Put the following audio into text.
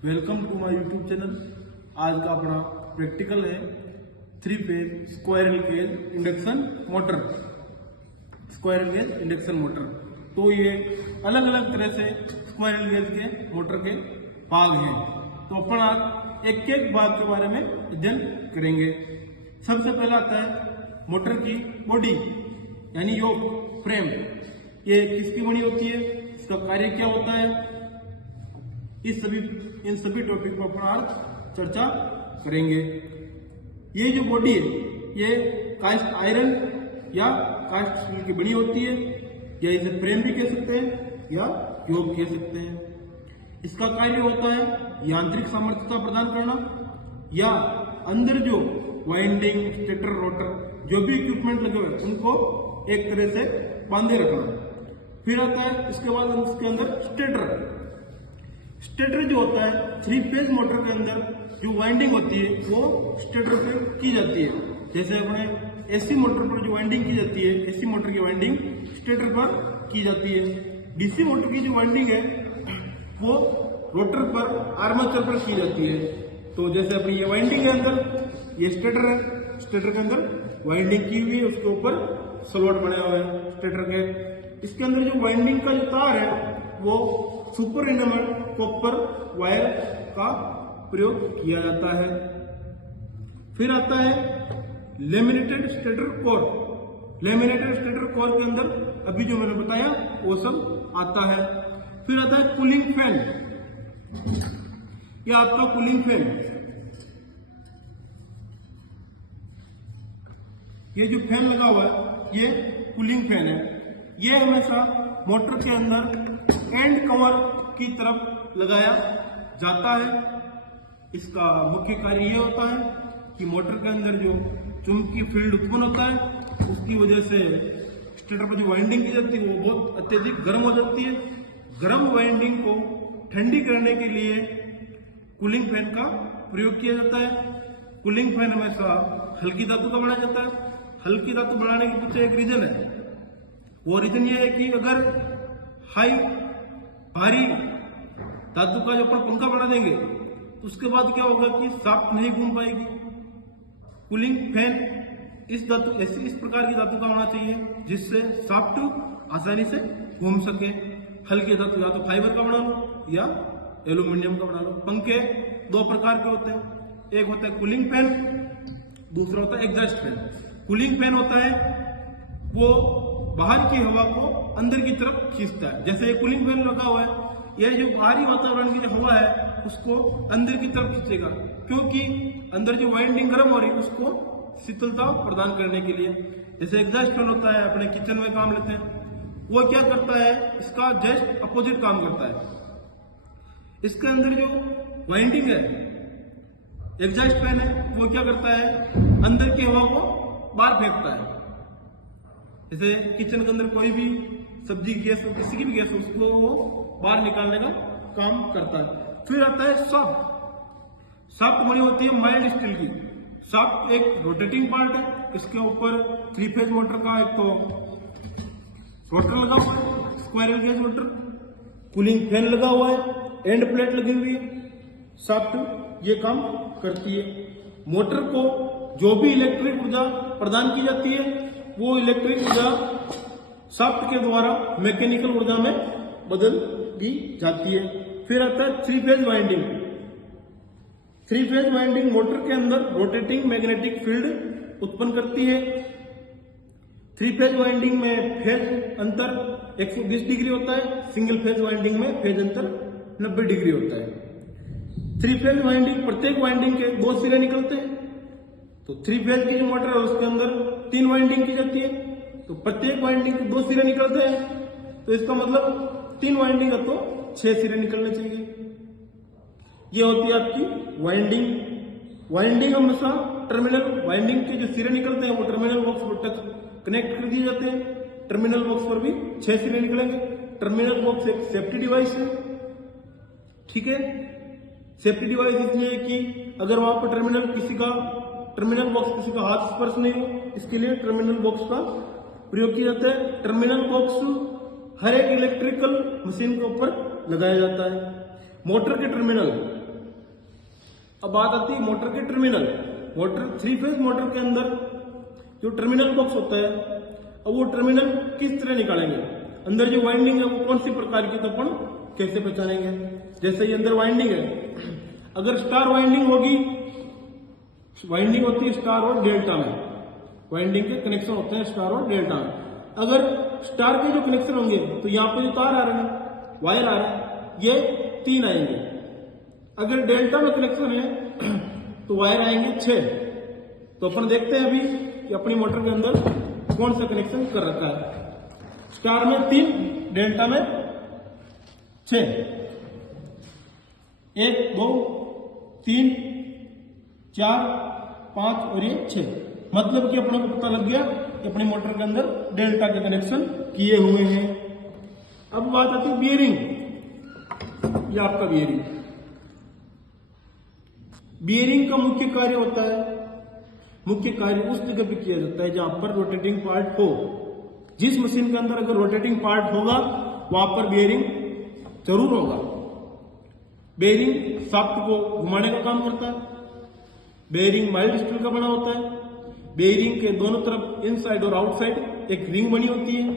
Welcome to my YouTube channel. आज का अपना प्रैक्टिकल है 3 phase squirrel cage induction motor. Squirrel cage induction motor, तो ये अलग अलग तरह से स्क्वायरल गेज के मोटर के भाग हैं। तो अपन आज एक एक भाग के बारे में अध्ययन करेंगे। सबसे पहला आता है मोटर की बॉडी यानी योक फ्रेम। ये किसकी बनी होती है, इसका कार्य क्या होता है, इन सभी टॉपिक पर अपन आज चर्चा करेंगे। ये जो बॉडी है ये कास्ट आयरन या कास्ट स्टील की बनी होती है, या इसे फ्रेम भी कह सकते हैं या योक कह सकते हैं। इसका कार्य होता है यांत्रिक सामर्थ्यता प्रदान करना, या अंदर जो वाइंडिंग, स्टेटर, रोटर जो भी इक्विपमेंट लगे हुए उनको एक तरह से बांधे रखना। फिर आता है इसके बाद इसके अंदर स्टेटर। स्टेटर जो होता है 3 फेज मोटर के अंदर जो वाइंडिंग होती है वो स्टेटर पे की जाती है। जैसे अपने एसी मोटर पर जो वाइंडिंग की जाती है, एसी मोटर की वाइंडिंग स्टेटर पर की जाती है। डीसी मोटर की जो वाइंडिंग है वो रोटर पर, आर्मेचर पर की जाती है। तो जैसे अपनी ये वाइंडिंग है अंदर, ये स्टेटर है, स्टेटर के अंदर वाइंडिंग की हुई है, उसके ऊपर स्लॉट बने हुए हैं स्टेटर के। इसके अंदर जो वाइंडिंग का जो तार है वो सुपर इंडमर कॉपर वायर का प्रयोग किया जाता है। फिर आता है laminated stator core. Laminated stator core के अंदर अभी जो मैंने बताया वो सब आता है। फिर आता है कूलिंग फैन। यह आपका कूलिंग फैन, ये जो फैन लगा हुआ है ये कूलिंग फैन है। ये हमेशा मोटर के अंदर एंड कवर की तरफ लगाया जाता है। इसका मुख्य कार्य यह होता है कि मोटर के अंदर जो चुंबकीय फील्ड उत्पन्न होता है उसकी वजह से स्टेटर पर जो वाइंडिंग की जाती है वो बहुत अत्यधिक गर्म हो जाती है। गर्म वाइंडिंग को ठंडी करने के लिए कूलिंग फैन का प्रयोग किया जाता है। कूलिंग फैन हमेशा हल्की धातु का बनाया जाता है। हल्की धातु बनाने के पीछे एक रीजन है, वो रीजन ये है कि अगर हाई भारी धातु का जो अपन पंखा बना देंगे तो उसके बाद क्या होगा कि शाफ्ट नहीं घूम पाएगी। कूलिंग फैन इस प्रकार की धातु का होना चाहिए जिससे शाफ्ट आसानी से घूम सके। हल्की धातु या तो फाइबर का बना लो या एल्यूमिनियम का बना लो। पंखे 2 प्रकार के होते हैं, एक होता है कूलिंग फैन, दूसरा होता है एग्जॉस्ट फैन। कूलिंग फैन होता है वो बाहर की हवा को अंदर की तरफ खींचता है। जैसे ये कूलिंग फैन लगा हुआ है, यह जो बाहरी वातावरण की जो हवा है उसको अंदर की तरफ खींचेगा, क्योंकि अंदर जो वाइंडिंग गर्म हो रही है उसको शीतलता प्रदान करने के लिए। जैसे एग्जॉस्ट फैन होता है, अपने किचन में काम लेते हैं, वो क्या करता है, इसका जस्ट अपोजिट काम करता है। इसके अंदर जो वाइंडिंग है एग्जॉस्ट फैन है वो क्या करता है, अंदर की हवा को बाहर फेंकता है। जैसे किचन के अंदर कोई भी सब्जी गैस हो, किसी की भी गैस हो, उसको वो बाहर निकालने का काम करता है। फिर आता है शाफ्ट। शाफ्ट बनी होती है माइल्ड स्टील की। शाफ्ट एक रोटेटिंग पार्ट है, इसके ऊपर 3 फेज मोटर का एक तो रोटर लगा हुआ है, squirrel gauge motor, cooling fan लगा हुआ है, एंड प्लेट लगी हुई है। शाफ्ट ये काम करती है। मोटर को जो भी इलेक्ट्रिक ऊर्जा प्रदान की जाती है वो इलेक्ट्रिक ऊर्जा शाफ्ट के द्वारा मैकेनिकल ऊर्जा में बदल दी जाती है। फिर आता है 3 phase winding. 3 phase winding motor के अंदर रोटेटिंग मैग्नेटिक फील्ड उत्पन्न करती है। 3 फेज वाइंडिंग में फेज अंतर 120 डिग्री होता है, सिंगल फेज वाइंडिंग में फेज अंतर 90 डिग्री होता है। 3 फेज वाइंडिंग, प्रत्येक वाइंडिंग के 2 सिरे निकलते हैं। तो 3 फेज की जो मोटर है उसके अंदर 3 वाइंडिंग की जाती है, तो प्रत्येक वाइंडिंग के 2 सिरे निकलते हैं। तो इसका मतलब 3 वाइंडिंग है तो 6 सिरे निकलने चाहिए। ये होती है आपकी वाइंडिंग। वाइंडिंग हमेशा टर्मिनल, वाइंडिंग के जो सिरे निकलते हैं वो टर्मिनल बॉक्स पर टच कनेक्ट कर दिए जाते हैं। टर्मिनल बॉक्स पर भी 6 सिरे निकलेंगे। टर्मिनल बॉक्स एक सेफ्टी डिवाइस है, ठीक है। सेफ्टी डिवाइस इसलिए कि अगर वहां पर टर्मिनल बॉक्स किसी का हाथ स्पर्श नहीं हो, इसके लिए टर्मिनल बॉक्स का प्रयोग किया जाता है। टर्मिनल बॉक्स हर एक इलेक्ट्रिकल मशीन के ऊपर लगाया जाता है। मोटर के टर्मिनल अब बात आती है मोटर के टर्मिनल। मोटर 3 फेज मोटर के अंदर जो टर्मिनल बॉक्स होता है, अब वो टर्मिनल किस तरह निकालेंगे, अंदर जो वाइंडिंग है वो कौन सी प्रकार की, तो अपन कैसे पहचानेंगे। जैसे ये अंदर वाइंडिंग है, अगर स्टार वाइंडिंग होगी, वाइंडिंग होती है स्टार और डेल्टा में, वाइंडिंग के कनेक्शन होते हैं स्टार और डेल्टा में। अगर स्टार के जो कनेक्शन होंगे तो यहाँ पे जो तार आ रहे हैं, वायर आ रहे हैं, ये 3 आएंगे। अगर डेल्टा में कनेक्शन है तो वायर आएंगे 6। तो अपन देखते हैं अभी कि अपनी मोटर के अंदर कौन सा कनेक्शन कर रखा है। स्टार में 3, डेल्टा में 6, 1 2 3 4 5 और ये 6। मतलब कि अपने को पता लग गया कि अपनी मोटर के अंदर डेल्टा के कनेक्शन किए हुए हैं। अब बात आती है बियरिंग। ये आपका बियरिंग, बियरिंग का मुख्य कार्य होता है, मुख्य कार्य उस जगह पे किया जाता है जहां पर रोटेटिंग पार्ट हो। जिस मशीन के अंदर अगर रोटेटिंग पार्ट होगा वहां पर बियरिंग जरूर होगा। बेयरिंग शाफ्ट को घुमाने का काम करता है। बेयरिंग माइल्ड स्टील का बना होता है। बेयरिंग के दोनों तरफ इनसाइड और आउटसाइड एक रिंग बनी होती है।